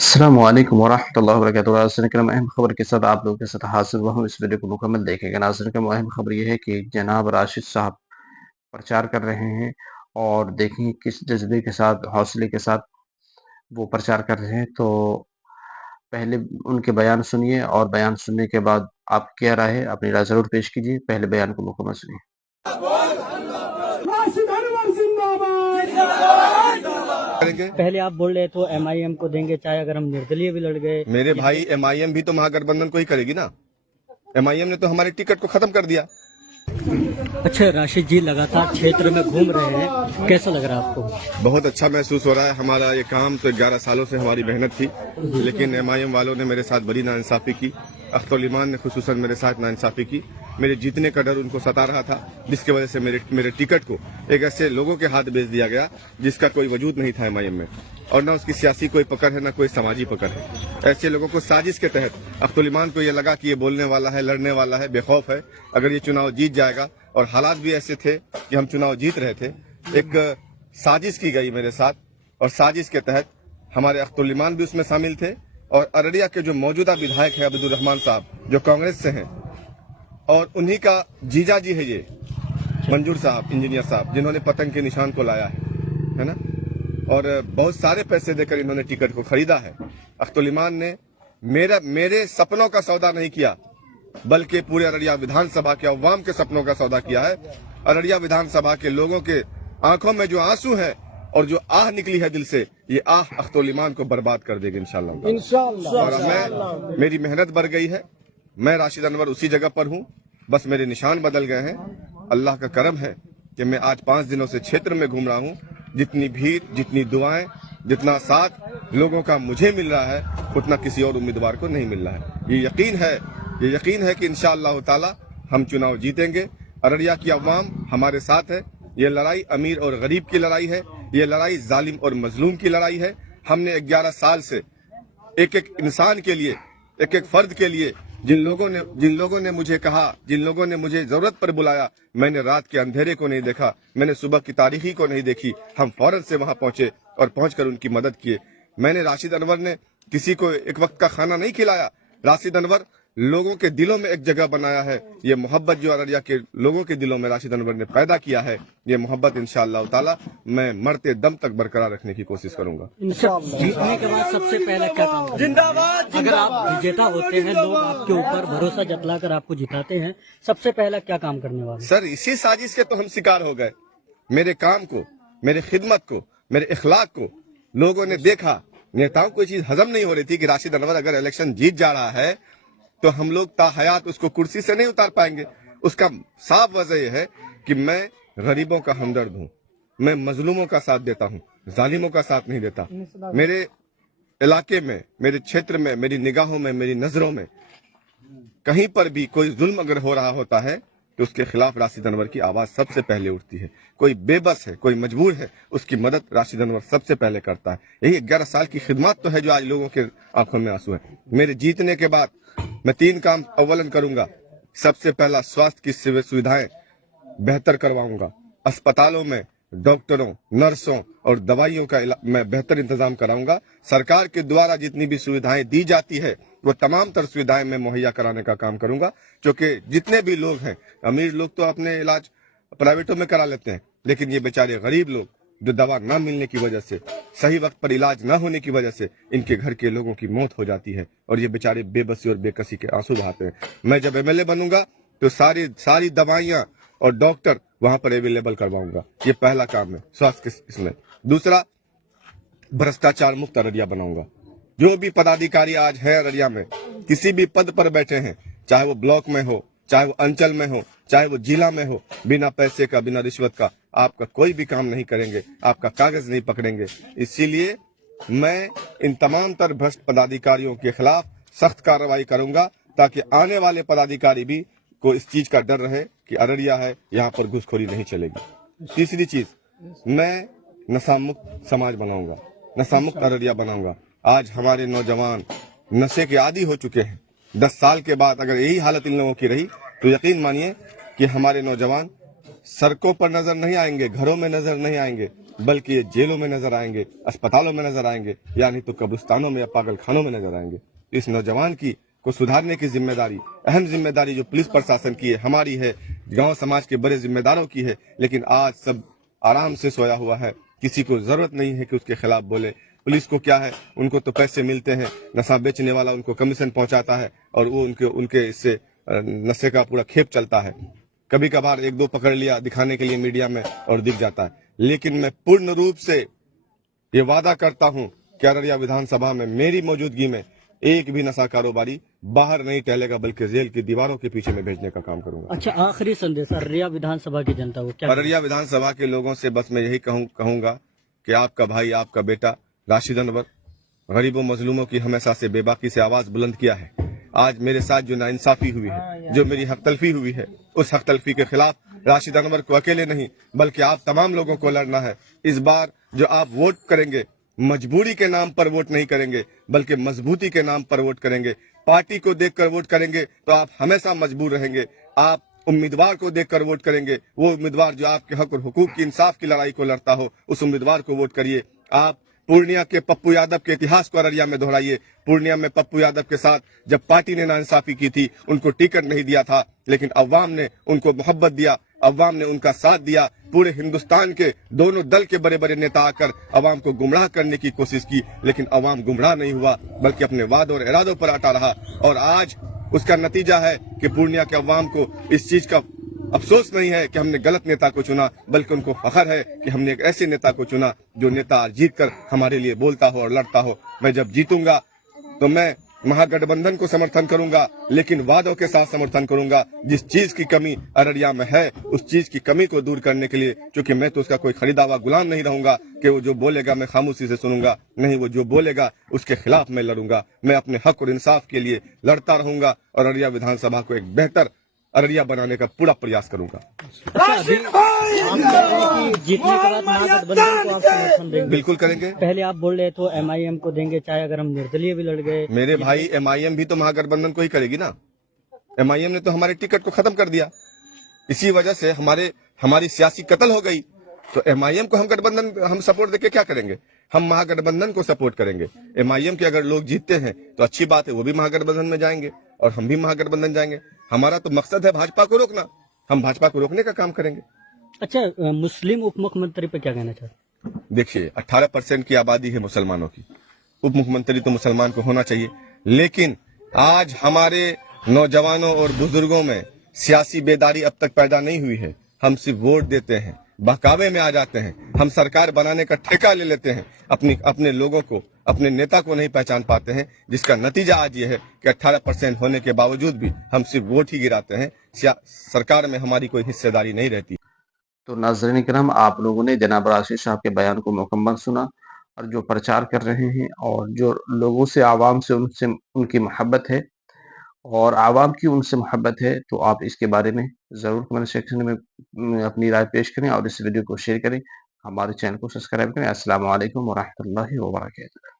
अस्सलामुअलैकुम वरहमतुल्लाहि वबरकातुहू। नाज़रीन करम, अहम खबर के साथ आप लोगों के साथ हाज़िर हुआ हूँ। इस वीडियो को मुकम्मल देखेंगे। नाज़रीन करम, अहम खबर ये है कि जनाब राशिद साहब प्रचार कर रहे हैं और देखें किस जज़्बे के साथ, हौसले के साथ वो प्रचार कर रहे हैं। तो पहले उनके बयान सुनिए और बयान सुनने के बाद आप क्या राय है, अपनी राय ज़रूर पेश कीजिए। पहले बयान को मुकम्मल सुनिए। पहले आप बोल रहे तो एमआईएम को देंगे, चाहे अगर हम निर्दलीय भी लड़ गए। मेरे भाई एमआईएम भी तो महागठबंधन को ही करेगी ना। एमआईएम ने तो हमारे टिकट को खत्म कर दिया। अच्छा, राशिद जी लगातार क्षेत्र में घूम रहे हैं, कैसा लग रहा है आपको? बहुत अच्छा महसूस हो रहा है। हमारा ये काम तो 11 सालों से हमारी मेहनत थी, लेकिन एमआईएम वालों ने मेरे साथ बड़ी नाइंसाफी की। अख्तर ईमान ने खुसूसन मेरे साथ नाइंसाफी की। मेरे जीतने का डर उनको सता रहा था, जिसकी वजह से मेरे टिकट को एक ऐसे लोगों के हाथ बेच दिया गया जिसका कोई वजूद नहीं था एमआईएम में, और न उसकी सियासी कोई पकड़ है, न कोई समाजी पकड़ है। ऐसे लोगों को साजिश के तहत अख्तर ईमान को ये लगा कि ये बोलने वाला है, लड़ने वाला है, बेखौफ है, अगर ये चुनाव जीत जाएगा, और हालात भी ऐसे थे कि हम चुनाव जीत रहे थे। एक साजिश की गई मेरे साथ, और साजिश के तहत हमारे अख्तर ईमान भी उसमें शामिल थे, और अररिया के जो मौजूदा विधायक है अब्दुल रहमान साहब, जो कांग्रेस से हैं, और उन्हीं का जीजा जी है ये मंजूर साहब, इंजीनियर साहब, जिन्होंने पतंग के निशान को लाया है ना, और बहुत सारे पैसे देकर इन्होंने टिकट को खरीदा है। अख्तर ईमान ने मेरे सपनों का सौदा नहीं किया, बल्कि पूरे अररिया विधानसभा के अवाम के सपनों का सौदा किया है। अररिया विधानसभा के लोगों के आंखों में जो आंसू है और जो आह निकली है दिल से, ये आह अख्तर ईमान को बर्बाद कर देगी इंशाअल्लाह। और मेरी मेहनत बढ़ गई है। मैं राशिद अनवर उसी जगह पर हूँ, बस मेरे निशान बदल गए हैं। अल्लाह का करम है कि मैं आज 5 दिनों से क्षेत्र में घूम रहा हूँ। जितनी भीड़, जितनी दुआएं, जितना साथ लोगों का मुझे मिल रहा है, उतना किसी और उम्मीदवार को नहीं मिल रहा है। ये यकीन है कि इंशाअल्लाह ताला हम चुनाव जीतेंगे। अररिया की अवाम हमारे साथ है। ये लड़ाई अमीर और गरीब की लड़ाई है, ये लड़ाई जालिम और मजलूम की लड़ाई है। हमने 11 साल से एक एक इंसान के लिए, एक एक फर्द के लिए, जिन लोगों ने मुझे कहा, जिन लोगों ने मुझे जरूरत पर बुलाया, मैंने रात के अंधेरे को नहीं देखा, मैंने सुबह की तारीखी को नहीं देखी। हम फौरन से वहां पहुंचे और पहुंचकर उनकी मदद किए। मैंने राशिद अनवर ने किसी को एक वक्त का खाना नहीं खिलाया। राशिद अनवर लोगों के दिलों में एक जगह बनाया है। ये मोहब्बत जो अररिया के लोगों के दिलों में राशिद अनवर ने पैदा किया है, ये मोहब्बत इंशाअल्लाह ताला मैं मरते दम तक बरकरार रखने की कोशिश करूंगा। जीतने के बाद सबसे पहले क्या काम करेंगे? जिंदाबाद। अगर आप विजेता होते हैं, लोग आपके ऊपर भरोसा जतलाकर आपको जिताते हैं, सबसे पहला क्या काम करने वाले? सर, इसी साजिश के तो हम शिकार हो गए। मेरे काम को, मेरे खिदमत को, मेरे इखलाक को लोगों ने देखा। नेताओं को ये चीज हजम नहीं हो रही थी कि राशिद अनवर अगर इलेक्शन जीत जा रहा है तो हम लोग ताहयात उसको कुर्सी से नहीं उतार पाएंगे। उसका साफ वजह यह है कि मैं गरीबों का हमदर्द हूँ, मैं मजलूमों का साथ देता हूँ, जालिमों का साथ नहीं देता। मेरे इलाके में, मेरे क्षेत्र में, मेरी निगाहों में, मेरी नजरों में कहीं पर भी कोई जुल्म अगर हो रहा होता है तो उसके खिलाफ राशिद अनवर की आवाज सबसे पहले उठती है। कोई बेबस है, कोई मजबूर है, उसकी मदद राशिद अनवर सबसे पहले करता है। यही 11 साल की खिदमत तो है जो आज लोगों के आंखों में आंसू है। मेरे जीतने के बाद मैं 3 काम अव्वलन करूंगा। सबसे पहला, स्वास्थ्य की सुविधाएं बेहतर करवाऊंगा। अस्पतालों में डॉक्टरों, नर्सों और दवाइयों का मैं बेहतर इंतजाम कराऊंगा। सरकार के द्वारा जितनी भी सुविधाएं दी जाती है, वो तमाम तर सुविधाएं मैं मुहैया कराने का काम करूंगा। क्योंकि जितने भी लोग हैं, अमीर लोग तो अपने इलाज प्राइवेटों में करा लेते हैं, लेकिन ये बेचारे गरीब लोग जो दवा ना मिलने की वजह से, सही वक्त पर इलाज ना होने की वजह से इनके घर के लोगों की मौत हो जाती है, और ये बेचारे बेबसी और बेकसी के आंसू बहाते हैं। मैं जब एमएलए बनूंगा तो सारी दवाइयां और डॉक्टर वहां पर अवेलेबल करवाऊंगा। ये पहला काम है स्वास्थ्य के इसमें। दूसरा, भ्रष्टाचार मुक्त अररिया बनाऊंगा। जो भी पदाधिकारी आज है अररिया में, किसी भी पद पर बैठे हैं, चाहे वो ब्लॉक में हो, चाहे वो अंचल में हो, चाहे वो जिला में हो, बिना पैसे का, बिना रिश्वत का आपका कोई भी काम नहीं करेंगे, आपका कागज नहीं पकड़ेंगे। इसीलिए मैं इन तमाम तर भ्रष्ट पदाधिकारियों के खिलाफ सख्त कार्रवाई करूंगा, ताकि आने वाले पदाधिकारी भी को इस चीज का डर रहे कि अररिया है, यहाँ पर घुसखोरी नहीं चलेगी। तीसरी चीज, मैं नशा मुक्त समाज बनाऊंगा, नशा मुक्त अररिया बनाऊंगा। आज हमारे नौजवान नशे के आदी हो चुके हैं। 10 साल के बाद अगर यही हालत इन लोगों की रही तो यकीन मानिए कि हमारे नौजवान सड़कों पर नजर नहीं आएंगे, घरों में नजर नहीं आएंगे। बल्कि ये जेलों में नजर आएंगे, अस्पतालों में नजर आएंगे, या नहीं तो कब्रिस्तानों में या पागल खानों में नजर आएंगे। इस नौजवान की को सुधारने की जिम्मेदारी, अहम जिम्मेदारी जो पुलिस प्रशासन की है, हमारी है, गांव समाज के बड़े जिम्मेदारों की है। लेकिन आज सब आराम से सोया हुआ है, किसी को जरूरत नहीं है कि उसके खिलाफ बोले। पुलिस को क्या है, उनको तो पैसे मिलते हैं, नशा बेचने वाला उनको कमीशन पहुंचाता है और वो उनके इससे नशे का पूरा खेप चलता है। कभी कभार एक दो पकड़ लिया दिखाने के लिए मीडिया में और दिख जाता है। लेकिन मैं पूर्ण रूप से ये वादा करता हूं कि अररिया विधानसभा में मेरी मौजूदगी में एक भी नशा कारोबारी बाहर नहीं टहलेगा, बल्कि जेल की दीवारों के पीछे में भेजने का काम करूंगा। अच्छा, आखिरी संदेश अररिया विधानसभा की जनता को क्या? अररिया विधानसभा के लोगों से बस मैं यही कहूंगा कि आपका भाई, आपका बेटा राशिद अनवर गरीबों मजलूमों की हमेशा से बेबाकी से आवाज बुलंद किया है। आज मेरे साथ जो नाइंसाफी हुई है, जो मेरी हक तलफी हुई है, उस हक तलफी के खिलाफ राशिद अनवर को अकेले नहीं बल्कि आप तमाम लोगों को लड़ना है। इस बार जो आप वोट करेंगे, मजबूरी के नाम पर वोट नहीं करेंगे बल्कि मजबूती के नाम पर वोट करेंगे। पार्टी को देखकर वोट करेंगे तो आप हमेशा मजबूर रहेंगे। आप उम्मीदवार को देखकर वोट करेंगे, वो उम्मीदवार जो आपके हक और हुकूक की इंसाफ की लड़ाई को लड़ता हो, उस उम्मीदवार को वोट करिए। आप पूर्णिया के पप्पू यादव के इतिहास को अररिया में दोहराइए। पूर्णिया में पप्पू यादव के साथ जब पार्टी ने नाइंसाफी की थी, उनको टिकट नहीं दिया था, लेकिन अवाम ने उनको मोहब्बत दिया, अवाम ने उनका साथ दिया। पूरे हिंदुस्तान के दोनों दल के बड़े बड़े नेता आकर अवाम को गुमराह करने की कोशिश की, लेकिन अवाम गुमराह नहीं हुआ बल्कि अपने वादों और इरादों पर अटा रहा। और आज उसका नतीजा है कि पूर्णिया के अवाम को इस चीज का अफसोस नहीं है कि हमने गलत नेता को चुना, बल्कि उनको फख्र है कि हमने एक ऐसे नेता को चुना जो नेता आज जीत कर हमारे लिए बोलता हो और लड़ता हो। मैं जब जीतूंगा तो मैं महागठबंधन को समर्थन करूंगा, लेकिन वादों के साथ समर्थन करूंगा। जिस चीज की कमी अररिया में है, उस चीज की कमी को दूर करने के लिए, क्योंकि मैं तो उसका कोई खरीदा हुआ गुलाम नहीं रहूंगा कि वो जो बोलेगा मैं खामोशी से सुनूंगा। नहीं, वो जो बोलेगा उसके खिलाफ मैं लड़ूंगा। मैं अपने हक और इंसाफ के लिए लड़ता रहूंगा और अररिया विधानसभा को एक बेहतर अररिया बनाने का पूरा प्रयास करूंगा। अच्छा, अभी आप कह रहे हैं कि जीतने के बाद महागठबंधन को आप समर्थन देंगे? बिल्कुल करेंगे। पहले आप बोल रहे तो एमआईएम को देंगे, चाहे अगर हम निर्दलीय भी लड़ गए। मेरे भाई, एमआईएम भी तो महागठबंधन को ही करेगी ना। एमआईएम ने तो हमारे टिकट को खत्म कर दिया, इसी वजह से हमारी सियासी कत्ल हो गई। तो एमआईएम को हम सपोर्ट देके क्या करेंगे? हम महागठबंधन को सपोर्ट करेंगे। एमआईएम के अगर लोग जीतते हैं तो अच्छी बात है, वो भी महागठबंधन में जाएंगे और हम भी महागठबंधन जाएंगे। हमारा तो मकसद है भाजपा को रोकना, हम भाजपा को रोकने का काम करेंगे। अच्छा, मुस्लिम उप मुख्यमंत्री पे क्या कहना चाहते हैं? देखिए, 18% की आबादी है मुसलमानों की, उप मुख्यमंत्री तो मुसलमान को होना चाहिए। लेकिन आज हमारे नौजवानों और बुजुर्गों में सियासी बेदारी अब तक पैदा नहीं हुई है। हम सिर्फ वोट देते हैं, बहकावे में आ जाते हैं, हम सरकार बनाने का ठेका ले लेते हैं, अपने लोगों को, अपने नेता को नहीं पहचान पाते हैं, जिसका नतीजा आज ये है कि 18% होने के बावजूद भी हम सिर्फ वोट ही गिराते हैं, सरकार में हमारी कोई हिस्सेदारी नहीं रहती। तो नाज़रीन किराम, आप लोगों ने जनाब राशिद साहब के बयान को मुकम्मल सुना और जो प्रचार कर रहे हैं और जो लोगों से, आवाम से उनकी मोहब्बत है और आवाम की उनसे मोहब्बत है, तो आप इसके बारे में ज़रूर कमेंट सेक्शन में अपनी राय पेश करें और इस वीडियो को शेयर करें। हमारे चैनल को सब्सक्राइब करें। अस्सलामु अलैकुम व रहमतुल्लाहि व बरकातुहू।